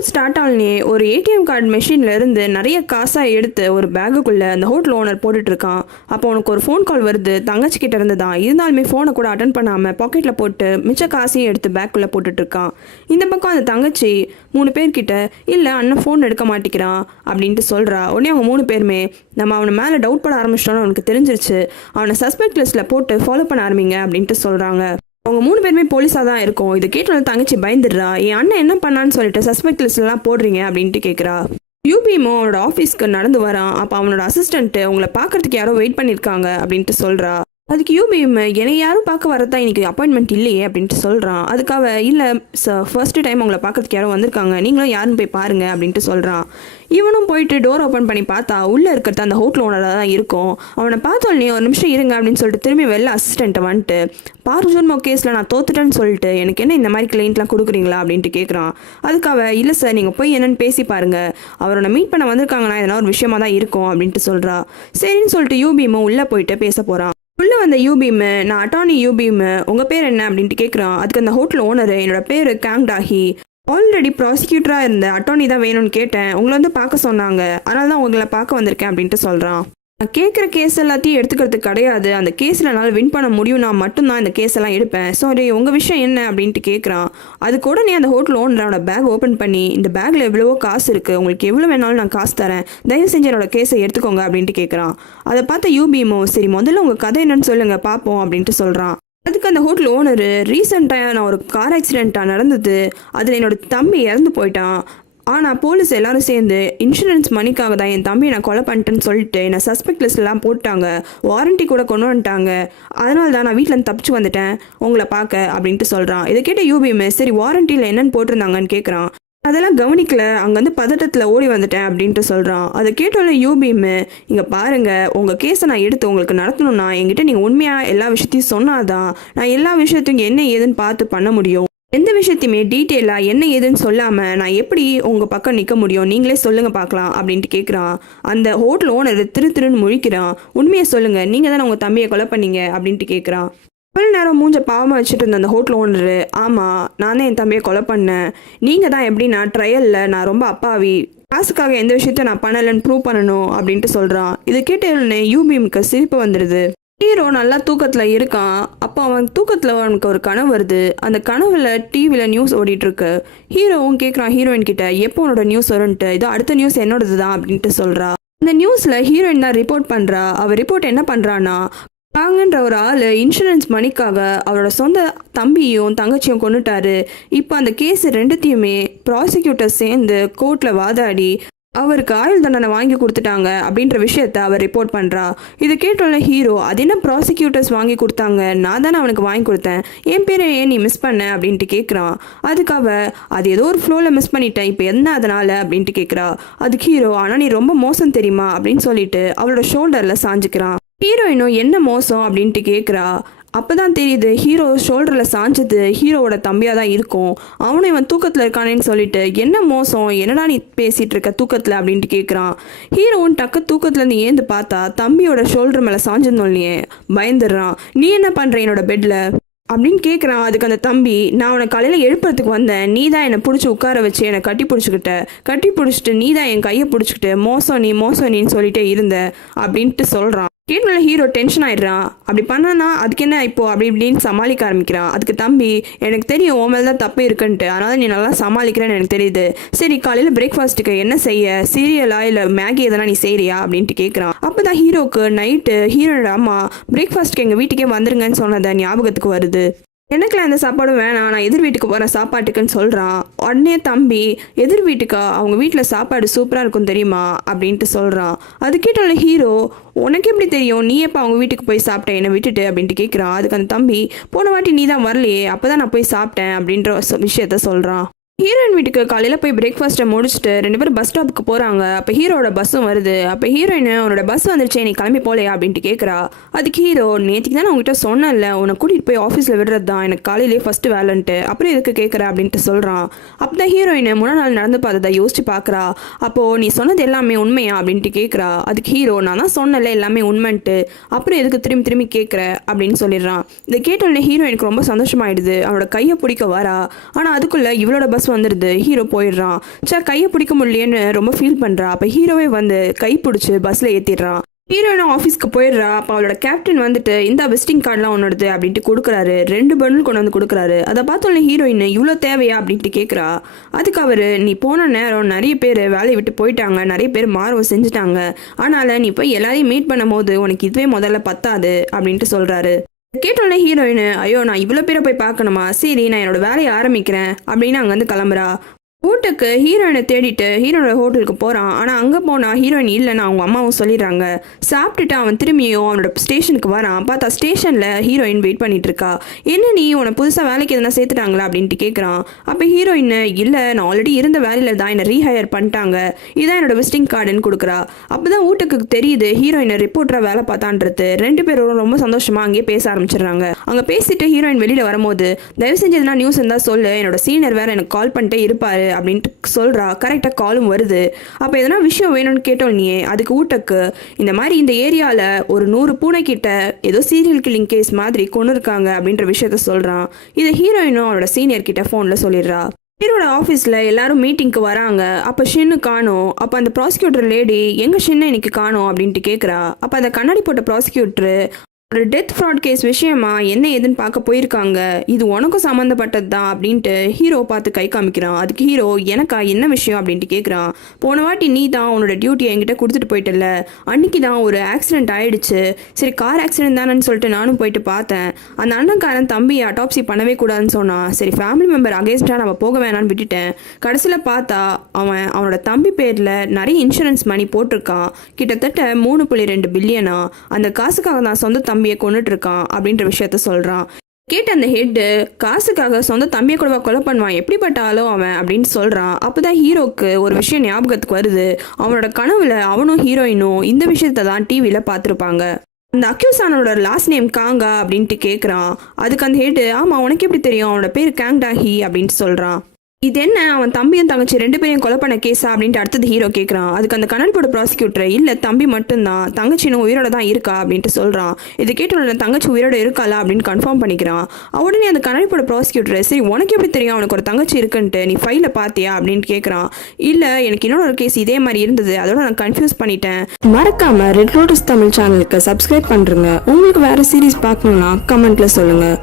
Episode start ஆனே ஒரு ATM card மெஷின்ல இருந்து நிறைய காசா எடுத்து ஒரு பேக்குக்குள்ள அந்த ஹோட்டல் ஓனர் போட்டுட்டு இருக்கான். அப்போ உனக்கு ஒரு ஃபோன் கால் வருது, தங்கச்சி கிட்ட இருந்து தான். இருந்தாலுமே ஃபோனை கூட அட்டன் பண்ணாம பாக்கெட்ல போட்டு மிச்ச காசையும் எடுத்து பேக்குள்ள போட்டுட்டு இருக்கான். இந்த பக்கம் அந்த தங்கச்சி 3 பேர்கிட்ட இல்ல அண்ணன் ஃபோன் எடுக்க மாட்டேங்கிறான் அப்படின்ட்டு சொல்றா. உடனே அவங்க 3 பேருமே நம்ம அவனை மேல டவுட் பட ஆரம்பிச்சிட்டோம்னு அவனுக்கு தெரிஞ்சிருச்சு, அவனை சஸ்பெக்ட் லிஸ்ட்ல போட்டு ஃபாலோ பண்ண ஆரம்பிங்க அப்படின்ட்டு சொல்றாங்க. அவங்க 3 பேருமே போலீஸாக தான் இருக்கும். இது கேட்டு தங்கச்சி பயந்துடுறா. என் அண்ணன் என்ன பண்ணான்னு சொல்லிட்டு சஸ்பெக்ட் லிஸ்ட்லாம் போடுறீங்க அப்படின்ட்டு கேட்குறா. யூபிஎம்மோ அவனோட ஆஃபீஸ்க்கு நடந்து வரான். அப்போ அவனோட அசிஸ்டன்ட்டு உங்களை பார்க்கறதுக்கு யாரோ வெயிட் பண்ணியிருக்காங்க அப்படின்ட்டு சொல்கிறா. அதுக்கு யூபிஎம் என்னை யாரும் பார்க்க வரதான் இன்னைக்கு அப்பாயின்மெண்ட் இல்லையே அப்படின்ட்டு சொல்கிறான். அதுக்காக இல்லை சார், ஃபர்ஸ்ட் டைம் உங்களை பார்க்கறதுக்கு யாரும் வந்திருக்காங்க, நீங்களும் யாருன்னு போய் பாருங்க அப்படின்ட்டு சொல்கிறான். இவனும் போயிட்டு டோர் ஓப்பன் பண்ணி பார்த்தா உள்ளே இருக்கிறது அந்த ஹோட்டல் ஓனராக தான் இருக்கும். அவனை பார்த்தோன்னே ஒரு நிமிஷம் இருங்க அப்படின்னு சொல்லிட்டு திரும்பி வெளில அசிஸ்டண்ட்டை வந்துட்டு பார்ஜூன்மோ கேஸில் நான் தோத்துட்டேன்னு சொல்லிட்டு எனக்கு என்ன இந்த மாதிரி கிளைண்ட்லாம் கொடுக்குறீங்களா அப்படின்ட்டு கேட்குறான். அதுக்காக இல்லை சார், நீங்கள் போய் என்னென்னு பேசி பாருங்கள், அவரோட மீட் பண்ண வந்திருக்காங்கன்னா எதனா ஒரு விஷயமா தான் இருக்கும் அப்படின்ட்டு சொல்கிறா. சரின்னு சொல்லிட்டு யூபிஎம்மோ உள்ளே போயிட்டு பேச போகிறான். உள்ளே வந்த யூபிஎம் நான் அட்டார்னி யூபிஎம், உங்கள் பேர் என்ன அப்படின்ட்டு கேட்குறான். அதுக்கு அந்த ஹோட்டல் ஓனர் என்னோட பேர் கேங்டாஹி, ஆல்ரெடி ப்ராசிக்யூட்டராக இருந்த அட்டார்னி தான் வேணும்னு கேட்டேன், உங்களை வந்து பார்க்க சொன்னாங்க, அதனால தான் உங்களை பார்க்க வந்திருக்கேன் அப்படின்ட்டு சொல்கிறான். நான் கேட்குற கேஸ் எல்லாத்தையும் எடுத்துக்கிறதுக்கு கிடையாது, அந்த கேஸில் என்னால் வின் பண்ண முடியும், நான் மட்டும்தான் இந்த கேஸ் எல்லாம் எடுப்பேன், சாரி உங்கள் விஷயம் என்ன அப்படின்ட்டு கேட்குறான். அதுக்கு உடனே அந்த ஹோட்டல் ஓனரோட பேக் ஓப்பன் பண்ணி இந்த பேக்கில் எவ்வளவோ காசு இருக்குது, உங்களுக்கு எவ்வளோ வேணாலும் நான் காசு தரேன், தயவு செஞ்சு என்னோட கேஸை எடுத்துக்கோங்க அப்படின்ட்டு கேட்குறான். அதை பார்த்த யூபிஎம்மோ சரி முதல்ல உங்கள் கதை என்னன்னு சொல்லுங்கள் பார்ப்போம் அப்படின்ட்டு சொல்கிறான். அதுக்கு அந்த ஹோட்டல் ஓனர் ரீசெண்டாக நான் ஒரு கார் ஆக்சிடெண்ட்டாக நடந்தது, அதில் என்னோட தம்பி இறந்து போயிட்டான், ஆனால் போலீஸ் எல்லாரும் சேர்ந்து இன்சூரன்ஸ் மணிக்காக தான் என் தம்பியை நான் கொலை பண்ணிட்டேன்னு சொல்லிட்டு என்னை சஸ்பெக்ட் லிஸ்ட்லாம் போட்டாங்க, வாரண்ட்டி கூட கொண்டு வந்துட்டாங்க, அதனால தான் நான் வீட்டிலேருந்து தப்பிச்சு வந்துட்டேன் உங்களை பார்க்க அப்படின்ட்டு சொல்கிறான். இதை கேட்ட யூபிஎம் சரி வாரண்டியில் என்னென்னு போட்டிருந்தாங்கன்னு கேட்குறான். அதெல்லாம் கவனிக்கல, அங்கேருந்து பதட்டத்தில் ஓடி வந்துட்டேன் அப்படின்ட்டு சொல்கிறான். அதை கேட்டோன்னே யூபிஎம் இங்கே பாருங்கள், உங்கள் கேஸை நான் எடுத்து உங்களுக்கு நடத்தணும்னா என்கிட்ட நீங்கள் உண்மையாக எல்லா விஷயத்தையும் சொன்னாதான் நான் எல்லா விஷயத்தையும் என்ன ஏதுன்னு பார்த்து பண்ண முடியும், எந்த விஷயத்தையுமே டீட்டெயிலாக என்ன ஏதுன்னு சொல்லாமல் நான் எப்படி உங்கள் பக்கம் நிற்க முடியும், நீங்களே சொல்லுங்கள் பார்க்கலாம் அப்படின்ட்டு கேட்குறான். அந்த ஹோட்டல் ஓனர் திருன்னு முழிக்கிறான். உண்மையை சொல்லுங்கள், நீங்கள் தானே உங்கள் தம்பியை கொலை பண்ணீங்க அப்படின்ட்டு கேட்குறான். கொஞ்ச நேரம் மூஞ்ச பாவமாக வச்சுட்டு இருந்த அந்த ஹோட்டல் ஓனரு ஆமாம் நான் தான் என் தம்பியை கொலை பண்ணேன், நீங்கள் தான் எப்படி நான் ட்ரையலில் நான் ரொம்ப அப்பாவி, காசுக்காக எந்த விஷயத்த நான் பண்ணலைன்னு ப்ரூவ் பண்ணணும் அப்படின்ட்டு சொல்கிறான். இதை கேட்டே யூபிஎம்க்கு சிரிப்பு வந்துடுது. ஹீரோ நல்லா தூக்கத்தில் இருக்கான். அப்போ அவன் தூக்கத்தில் அவனுக்கு ஒரு கனவு வருது. அந்த கனவுல டிவியில் நியூஸ் ஓடிட்டுருக்கு. ஹீரோவும் கேட்குறான் ஹீரோயின் கிட்ட எப்போ உன்னோட நியூஸ் வரும்ன்ட்டு. இதோ அடுத்த நியூஸ் என்னோடது தான் அப்படின்ட்டு சொல்கிறா. அந்த நியூஸில் ஹீரோயின் தான் ரிப்போர்ட் பண்ணுறா. அவள் ரிப்போர்ட் என்ன பண்ணுறான்னா, காங்கன்ற ஒரு ஆள் இன்சூரன்ஸ் மணிக்காக அவரோட சொந்த தம்பியும் தங்கச்சியும் கொண்டுட்டாரு. இப்போ அந்த கேஸ் ரெண்டுத்தையுமே ப்ராசிக்யூட்டர் சேர்ந்து கோர்ட்டில் வாதாடி அவருக்கு ஆயுள் தண்டனை வாங்கி கொடுத்துட்டாங்க அப்படின்ற விஷயத்த அவர் ரிப்போர்ட் பண்ணுறா. இது கேட்டோன்னே ஹீரோ அது என்ன ப்ராசிக்யூட்டர்ஸ் வாங்கி கொடுத்தாங்க, நான் தானே அவனுக்கு வாங்கி கொடுத்தேன், என் பேரை ஏன் நீ மிஸ் பண்ண அப்படின்ட்டு கேட்குறான். அதுக்காக அது ஏதோ ஒரு ஃப்ளோவில் மிஸ் பண்ணிட்டேன், இப்போ என்ன அதனால் அப்படின்ட்டு கேட்குறா. அதுக்கு ஹீரோ ஆனால் நீ ரொம்ப மோசம் தெரியுமா அப்படின்னு சொல்லிட்டு அவளோட ஷோல்டரில் சாஞ்சிக்கிறான். ஹீரோயினும் என்ன மோசம் அப்படின்ட்டு கேட்குறா. அப்போ தான் தெரியுது ஹீரோ ஷோல்டரில் சாஞ்சது ஹீரோவோட தம்பியாக தான் இருக்கும். அவனும் இவன் தூக்கத்தில் இருக்கானேன்னு சொல்லிட்டு என்ன மோசம், என்னடா நீ பேசிகிட்டு இருக்க தூக்கத்தில் அப்படின்ட்டு கேட்குறான். ஹீரோவும் டக்கு தூக்கத்துலேருந்து ஏந்து பார்த்தா தம்பியோட ஷோல்டர் மேலே சாஞ்சிருந்தோம்லையே பயந்துடுறான். நீ என்ன பண்ணுற என்னோட பெட்டில் அப்படின்னு கேட்குறான். அதுக்கு அந்த தம்பி நான் உன்னை காலையில் எழுப்புறதுக்கு வந்தேன், நீ தான் என்னை பிடிச்சி உட்கார வச்சு என்னை கட்டி பிடிச்சிட்டு நீ தான் என் கையை பிடிச்சிக்கிட்டு மோசம் நீன்னு சொல்லிட்டே இருந்த அப்படின்ட்டு சொல்கிறான். கேட்கல ஹீரோ டென்ஷன் ஆயிடுறான். அப்படி பண்ணனா அதுக்கு என்ன இப்போ அப்படி இப்படின்னு சமாளிக்க ஆரம்பிக்கிறான். அதுக்கு தம்பி எனக்கு தெரியும் உன் மேலே தான் தப்பு இருக்குன்ட்டு, அதனால நீ நல்லா சமாளிக்கிறேன்னு எனக்கு தெரியுது, சரி காலையில் பிரேக்ஃபாஸ்ட்டுக்கு என்ன செய்ய, சீரியலா இல்லை மேகி எதனா நீ செய்யறியா அப்படின்ட்டு கேட்குறான். அப்போ தான் ஹீரோக்கு நைட்டு ஹீரோட அம்மா பிரேக்ஃபாஸ்ட்டுக்கு எங்கள் வீட்டுக்கே வந்துருங்கன்னு சொன்னதை ஞாபகத்துக்கு வருது. எனக்குலாம் எந்த சாப்பாடும் வேணாம், நான் எதிர் வீட்டுக்கு போகிறேன் சாப்பாட்டுக்குன்னு சொல்கிறான். உடனே தம்பி எதிர் வீட்டுக்கா, அவங்க வீட்டில் சாப்பாடு சூப்பராக இருக்கும் தெரியுமா அப்படின்ட்டு சொல்கிறான். அது கேட்டோட ஹீரோ உனக்கு எப்படி தெரியும், நீ எப்போ அவங்க வீட்டுக்கு போய் சாப்பிட்டேன் என்னை விட்டுட்டு அப்படின்ட்டு கேட்குறான். அதுக்கு அந்த தம்பி போன வாட்டி நீ தான் வரலையே, அப்போ தான் நான் போய் சாப்பிட்டேன் அப்படின்ற விஷயத்த சொல்கிறான். ஹீரோயின் வீட்டுக்கு காலையில் போய் பிரேக்ஃபாஸ்ட்டை முடிச்சுட்டு 2 பேரும் பஸ் ஸ்டாப்புக்கு போகிறாங்க. அப்போ ஹீரோட பஸ்ஸும் வருது. அப்போ ஹீரோயின் உன்னோட பஸ் வந்துருச்சே நீ கிளம்பி போகலையா அப்படின்ட்டு கேட்குறா. அதுக்கு ஹீரோ நேற்றுக்கு தான் நான் உங்ககிட்ட சொன்னேன்ல உன்னை கூட்டிகிட்டு போய் ஆஃபீஸில் விடுறது தான் எனக்கு காலையிலேயே ஃபஸ்ட்டு வேலைன்ட்டு, அப்புறம் எதுக்கு கேட்குற அப்படின்ட்டு சொல்கிறான். அப்போ தான் ஹீரோயின் முன்னாள் நாள் நடந்து பார்த்ததை யோசிச்சு பார்க்குறா. அப்போது நீ சொன்னது எல்லாமே உண்மையா அப்படின்ட்டு கேட்குறா. அதுக்கு ஹீரோ நான் தான் சொன்னல எல்லாமே உண்மைன்ட்டு, அப்புறம் எதுக்கு திரும்பி கேட்குற அப்படின்னு சொல்லிடுறான். இதை கேட்டோடனே ஹீரோயினுக்கு ரொம்ப சந்தோஷமாயிடுது. அவனோட கையை பிடிக்க வரா. ஆனால் அதுக்குள்ளே இவளோட பஸ் வந்துடுது. ஹீரோ போயிடுறான். கையை பிடிக்க முடியலன்னு ரொம்ப ஃபீல் பண்ணுறா. அப்போ ஹீரோவே வந்து கை பிடிச்சி பஸ்ஸில் ஏற்றிடுறான். ஹீரோயினும் ஆஃபீஸ்க்கு போயிடுறா. அப்போ அவளோட கேப்டன் வந்துட்டு இந்த விசிட்டிங் கார்டெலாம் உன்னோடது அப்படின்ட்டு கொடுக்குறாரு. 2 பண்டில் கொண்டு வந்து கொடுக்குறாரு. அதை பார்த்தோன்னே ஹீரோயின் இவ்வளோ தேவையா அப்படின்ட்டு கேட்குறா. அதுக்கு அவர், நீ போன நேரம் நிறைய பேர் வேலையை விட்டு போயிட்டாங்க, நிறைய பேர் மாறவும் செஞ்சுட்டாங்க, அதனால் நீ போய் எல்லாரையும் மீட் பண்ணும் போது உனக்கு இதுவே முதல்ல பத்தாது அப்படின்ட்டு சொல்கிறாரு. கேட்டோன்னே ஹீரோயின், ஐயோ நான் இவ்வளோ பேரை போய் பார்க்கணுமா, சரி நான் என்னோட வேலையை ஆரம்பிக்கிறேன் அப்படின்னு அங்கேருந்து கிளம்புறா. வீட்டுக்கு ஹீரோயினை தேடிட்டு ஹீரோனோட ஹோட்டலுக்கு போகிறான். ஆனால் அங்கே போனால் ஹீரோயின் இல்லைன்னு அவங்க அம்மாவும் சொல்லிடுறாங்க. சாப்பிட்டுட்டு அவன் திரும்பியும் அவனோட ஸ்டேஷனுக்கு வரான். பார்த்தா ஸ்டேஷனில் ஹீரோயின் வெயிட் பண்ணிட்டு இருக்கா. என்ன நீ உன்னை புதுசாக வேலைக்கு எதனா சேர்த்துட்டாங்களா அப்படின்ட்டு கேட்குறான். அப்போ ஹீரோயின், இல்லை நான் ஆல்ரெடி இருந்த வேலையில் தான் என்னை ரீஹையர் பண்ணிட்டாங்க, இதான் என்னோட விசிட்டிங் கார்டுன்னு கொடுக்குறா. அப்போ தான் வீட்டுக்கு தெரியுது ஹீரோயினை ரிப்போர்ட்டராக வேலை பார்த்தான்றது. 2 பேரும் ரொம்ப சந்தோஷமாக அங்கேயே பேச ஆரம்பிச்சிடுறாங்க. அங்கே பேசிட்டு ஹீரோயின் வெளியில் வரும்போது, தயவு செஞ்சு எதுனா நியூஸ் இருந்தால் சொல்லு, என்னோட சீனியர் வேறு எனக்கு கால் பண்ணிட்டே இருப்பாரு அப்படின்ட்டு சொல்கிறா. கரெக்டாக காலும் வருது. அப்போ எதனா விஷயம் வேணும்னு கேட்டோன்னே அதுக்கு வீட்டுக்கு, இந்த மாதிரி இந்த ஏரியாவில் ஒரு 100 பூனை கிட்ட ஏதோ சீரியல் கில்லிங் கேஸ் மாதிரி கொண்டு இருக்காங்க அப்படின்ற விஷயத்த சொல்கிறான். இதை ஹீரோயினும் அவளோட சீனியர் கிட்ட ஃபோனில் சொல்லிடுறா. ஹீரோட ஆஃபீஸில் எல்லாரும் மீட்டிங்க்கு வராங்க. அப்போ ஷின்னு காணும். அப்போ அந்த ப்ராசிக்யூட்டர் லேடி, எங்கள் ஷின்னு இன்னைக்கு காணும் அப்படின்ட்டு கேட்குறா. அப்போ அந்த கண்ணாடி போட்ட ப்ராசிக்யூட்டரு, ஒரு டெத் ஃப்ராட் கேஸ் விஷயமா என்ன ஏதுன்னு பார்க்க போயிருக்காங்க, இது உனக்கும் சம்மந்தப்பட்டது தான் அப்படின்ட்டு ஹீரோ பார்த்து கை காமிக்கிறான். அதுக்கு ஹீரோ, எனக்கா என்ன விஷயம் அப்படின்ட்டு கேட்குறான். போன வாட்டி நீ தான் உன்னோட டியூட்டியை என்கிட்ட கொடுத்துட்டு போயிட்டல, அன்னைக்கு தான் ஒரு ஆக்சிடென்ட் ஆயிடுச்சு. சரி கார் ஆக்சிடென்ட் தானேன்னு சொல்லிட்டு நானும் போயிட்டு பார்த்தேன். அந்த அண்ணன்காரன் தம்பியை அட்டாப்சி பண்ணவே கூடாதுன்னு சொன்னான். சரி ஃபேமிலி மெம்பர் அகேன்ஸ்டாக நம்ம போக வேணான்னு விட்டுட்டேன். கடைசியில் பார்த்தா அவனோட தம்பி பேரில் நிறைய இன்சூரன்ஸ் மணி போட்டிருக்கான், கிட்டத்தட்ட 3.2 பில்லியனா. அந்த காசுக்காக தான் சொந்த தம்பியை கொண்டுட்டு இருக்கான் அப்படின்ற விஷயத்த சொல்றான். கேட்ட அந்த ஹெட்டு, காசுக்காக சொந்த தம்பியை கூடவா கொலை பண்ணுவான், எப்படிப்பட்ட ஆளோ அவன் அப்படின்னு சொல்றான். அப்போதான் ஹீரோக்கு ஒரு விஷயம் ஞாபகத்துக்கு வருது. அவனோட கனவுல அவனும் ஹீரோயினும் இந்த விஷயத்த தான் டிவியில பார்த்துருப்பாங்க. அந்த அக்யூஸானோட லாஸ்ட் நேம் காங்கா அப்படின்ட்டு கேட்குறான். அதுக்கு அந்த ஹெட்டு, ஆமாம் உனக்கு எப்படி தெரியும், அவனோட பேர் கேங்டாஹி அப்படின்ட்டு சொல்றான். இது என்ன அவன் தம்பியும் தங்கச்சி 2 பேரையும் கொலை பண்ண கேஸா அப்படின்ட்டு அடுத்தது ஹீரோ கேட்குறான். அதுக்கு அந்த கண்ணாடி போட ப்ராசிக்யூட்டர், இல்லை தம்பி மட்டும்தான், தங்கச்சினும் உயிரோட தான் இருக்கா அப்படின்ட்டு சொல்கிறான். இது கேட்டோட தங்கச்சி உயிரோட இருக்காளா அப்படின்னு கன்ஃபார்ம் பண்ணிக்கிறான். உடனே அந்த கண்ணாடி போட ப்ராசிக்யூட்டர், சரி உனக்கு எப்படி தெரியும் அவனுக்கு ஒரு தங்கச்சி இருக்குன்ட்டு, நீ ஃபைலை பார்த்தியா அப்படின்ட்டு கேட்குறான். இல்லை எனக்கு இன்னொரு கேஸ் இதே மாதிரி இருந்தது, அதோட நான் கன்ஃபியூஸ் பண்ணிட்டேன். மறக்காம ரெட் லோட்டஸ் தமிழ் சேனலுக்கு சப்ஸ்கிரைப் பண்ணுறேங்க. உங்களுக்கு வேறு சீரீஸ் பார்க்கணுன்னா கமெண்ட்டில் சொல்லுங்கள்.